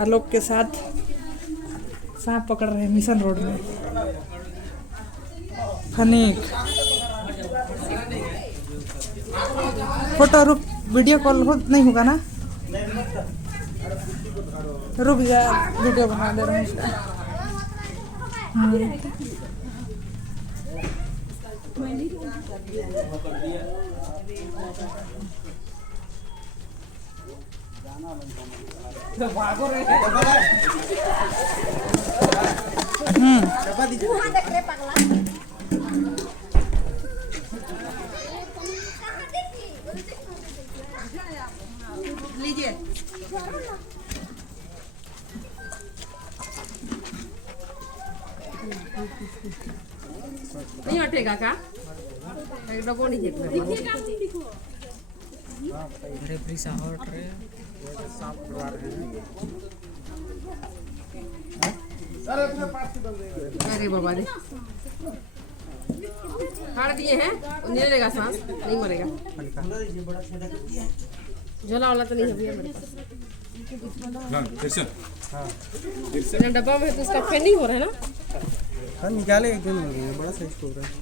आलोक के साथ सांप पकड़ रहे हैं मिशन रोड में। फनीक फोटो रुक, वीडियो कॉल हो नहीं होगा ना? रुक जा, वीडियो बना दे रहे हैं इसका। लीजिए। नहीं हटेगा का? एक डब्बो नहीं देखना। रेफरी साहब हट रहे हैं, सांप पकड़ा रहे हैं। अरे बाबा रे, काट दिए हैं। नहीं लेगा सांस, नहीं मरेगा। झोला वाला तो नहीं है भैया मेरे पास। डब्बा में तो उसका फेंडिंग हो रहा है ना। निकाले एकदम बड़ा साइज हो रहा है।